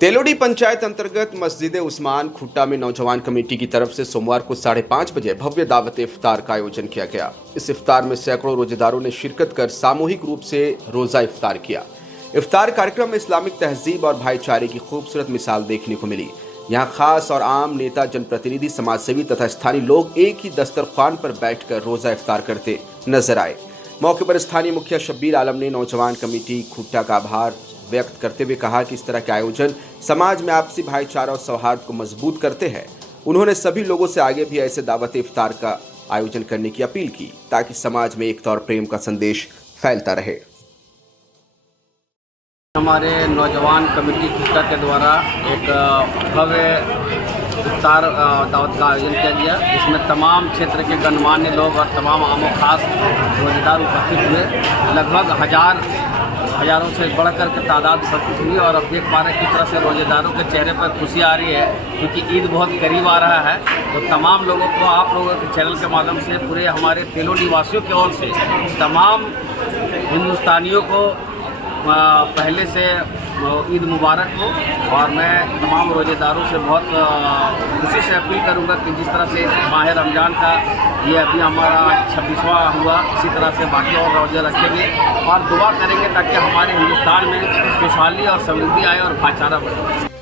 तेलोडी पंचायत अंतर्गत मस्जिद उस्मान खुट्टा में नौजवान कमेटी की तरफ से सोमवार को 5:30 बजे भव्य दावत इफ्तार का आयोजन किया गया। इस इफ्तार में सैकड़ों रोजेदारों ने शिरकत कर सामूहिक रूप से रोजा इफ्तार किया। इफ्तार कार्यक्रम में इस्लामिक तहजीब और भाईचारे की खूबसूरत मिसाल देखने को मिली। यहाँ खास और आम नेता, जनप्रतिनिधि, समाजसेवी तथा स्थानीय लोग एक ही दस्तरख्वान पर बैठकर रोजा इफ्तार करते नजर आए। मौके पर स्थानीय मुखिया शब्बीर आलम ने नौजवान कमेटी खुट्टा का आभार व्यक्त करते हुए कहा कि इस तरह के आयोजन समाज में आपसी भाईचारा और सौहार्द को मजबूत करते हैं। उन्होंने सभी लोगों से आगे भी ऐसे दावत इफ्तार का आयोजन करने की अपील की ताकि समाज में एकता और प्रेम का संदेश फैलता रहे। हमारे नौजवान कमेटी खुट्टा के द्वारा एक भव्य इफ्तार दावत का आयोजन किया गया, जिसमें तमाम क्षेत्र के गणमान्य लोग और तमाम आम और खास रोजेदार उपस्थित हुए। लगभग हजारों से बढ़कर के तादाद उपस्थित हुई और अब देख पा रहे हैं किस तरह से रोजेदारों के चेहरे पर खुशी आ रही है, क्योंकि ईद बहुत करीब आ रहा है। तो तमाम लोगों को, आप लोगों के चैनल के माध्यम से, पूरे हमारे तेलोडी वासियों की ओर से तमाम हिंदुस्तानियों को पहले से ईद मुबारक हो। और मैं तमाम रोजेदारों से बहुत खुशी से अपील करूंगा कि जिस तरह से माह रमज़ान का ये अभी हमारा 26वां हुआ, इसी तरह से बाकी और रोजे रखेंगे और दुआ करेंगे ताकि हमारे हिंदुस्तान में खुशहाली और समृद्धि आए और भाईचारा बढ़े।